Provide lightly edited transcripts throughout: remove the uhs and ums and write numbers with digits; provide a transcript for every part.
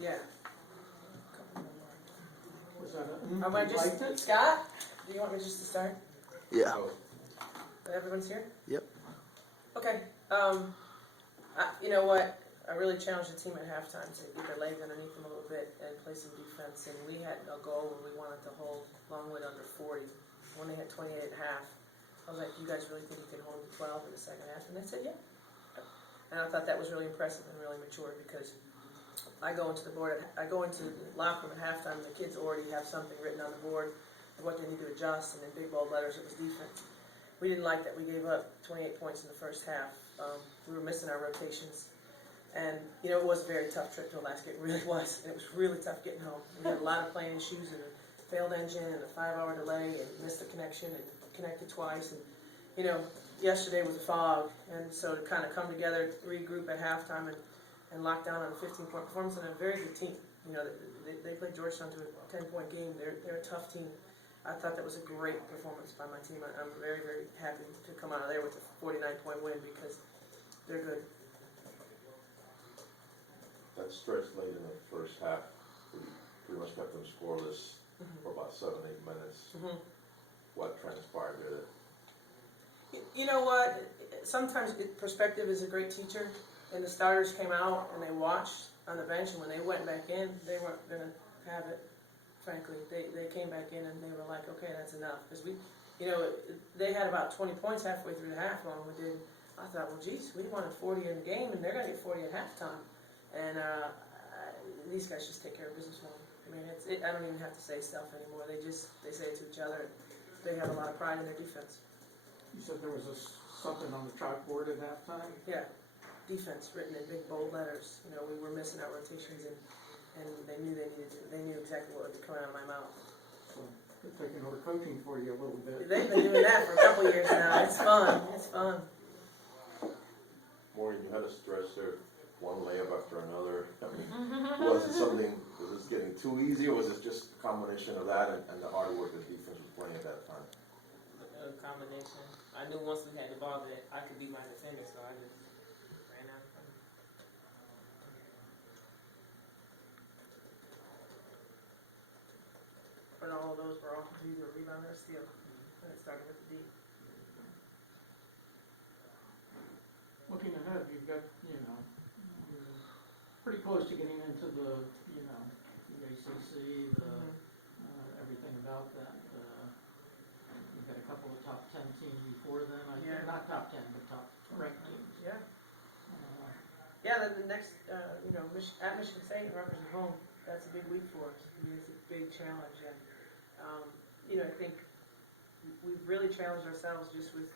Yeah. Was that Am I just, Scott, do you want me just to start? Yeah. Everyone's here? Yep. Okay, you know what, I really challenged the team at halftime to get their legs underneath them a little bit and play some defense, and we had a goal where we wanted to hold Longwood under 40, when they had 28 at half. I was like, you guys really think you can hold them to 12 in the second half? And they said, yeah. And I thought that was really impressive and really mature, because I go into the locker room at halftime, and the kids already have something written on the board of what they need to adjust, and in big bold letters it was defense. We didn't like that we gave up 28 points in the first half. We were missing our rotations. And, you know, it was a very tough trip to Alaska. It really was. And it was really tough getting home. We had a lot of plane issues and a failed engine and a 5-hour delay and missed the connection and connected twice. And, you know, yesterday was a fog. And so to kind of come together, regroup at halftime and lock down on a 15-point performance, and a very good team. You know, they played Georgetown to a 10-point game. They're a tough team. I thought that was a great performance by my team. I'm very, very happy to come out of there with a 49-point win, because they're good. That stretch late in the first half, we pretty much kept them scoreless for about 7-8 minutes. What transpired there? You know what? Sometimes perspective is a great teacher. And the starters came out and they watched on the bench, and when they went back in, they weren't going to have it. Frankly, they came back in and they were like, okay, that's enough. Because they had about 20 points halfway through the half, Longwood did. I thought, well, geez, we wanted 40 in the game, and they're going to get 40 at halftime. And these guys just take care of business for them. I mean, I don't even have to say stuff anymore. They say it to each other. They have a lot of pride in their defense. You said there was something on the chalkboard at halftime? Yeah, defense written in big bold letters. You know, we were missing our rotations, and they knew they needed to. They knew exactly what would be coming out of my mouth. So they're taking over coaching for you a little bit. They've been doing that for a couple years now. It's fun. It's fun. Maureen, you had a stretch there, one layup after another. I mean, was this getting too easy, or was it just a combination of that and the hard work the defense was playing at that time? A combination. I knew once we had the ball that I could be my defender, so I just ran out of time. And all of those were off of either a rebound or a steal. And it started with the D. Looking ahead, you've got, you're pretty close to getting into the, the ACC, everything about that. You've got a couple of top 10 teams before then. Yeah. Not top 10, but top ranked teams. Yeah. Yeah, then the next, at Michigan State, Rutgers at home, that's a big week for us. I mean, it's a big challenge. And, I think we've really challenged ourselves just with,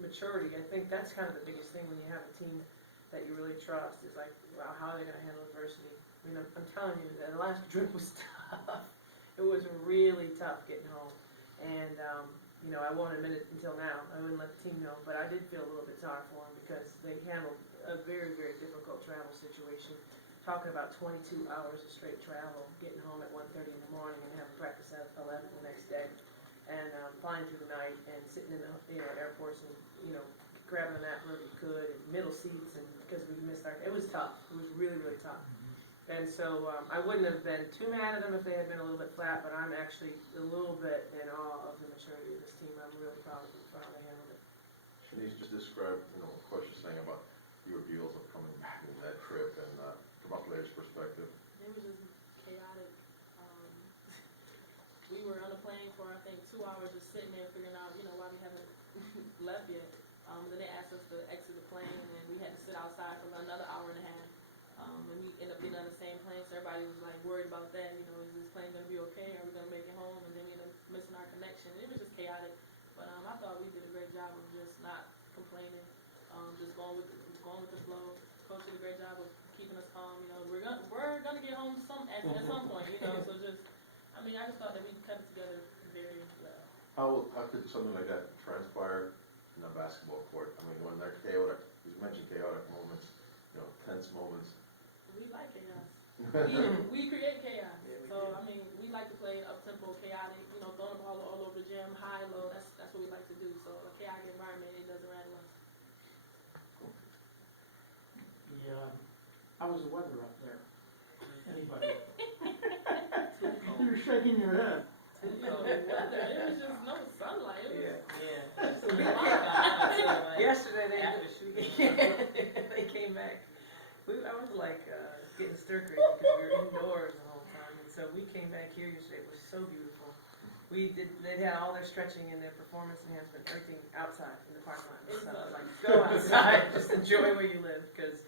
maturity. I think that's kind of the biggest thing when you have a team that you really trust, is like, wow, how are they going to handle adversity? I mean, I'm telling you, that Alaska trip was tough. It was really tough getting home. And, I won't admit it until now. I wouldn't let the team know, but I did feel a little bit sorry for them, because they handled a very, very difficult travel situation. Talking about 22 hours of straight travel, getting home at 1:30 in the morning and having practice at 11 the next day, and flying through the night and sitting in the airports and grabbing a nap wherever you could, and middle seats, and because we missed it was tough. It was really, really tough. And so I wouldn't have been too mad at them if they had been a little bit flat, but I'm actually a little bit in awe of the maturity of this team. I'm really proud of them for how they handled it. Shenise, just describe, what Coach was saying about your deals of coming back in that trip, and from a player's perspective. It was just chaotic. We were on the plane for, I think, 2 hours just sitting there figuring out, why we haven't left yet. Then they asked us to exit the plane, and then we had to sit outside for another hour and a half. And we ended up getting on the same plane, so everybody was like worried about that. Is this plane going to be okay? Are we going to make it home? And then we ended up missing our connection. It was just chaotic. But I thought we did a great job of just not complaining, just going with the flow. Coach did a great job of keeping us calm. We're gonna get home at some point. So just, I just thought that we kept it together very well. How could something like that transpire in a basketball court? I mean, when they're chaotic, you mentioned chaotic moments, tense moments. We like chaos. we create chaos. Yeah, so we like to play up-tempo, chaotic. Throwing the ball all over the gym, high, low. That's what we like to do. So a chaotic environment, it doesn't rattle us. How was the weather up there? Anybody? You're shaking your head. No weather, it was just no sunlight, it was. Yesterday they came back. I was like getting stir crazy because we were indoors the whole time, and so we came back here yesterday. It was so beautiful. They had all their stretching and their performance enhancement, everything outside in the parking lot. So I was like, go outside, just enjoy where you live, because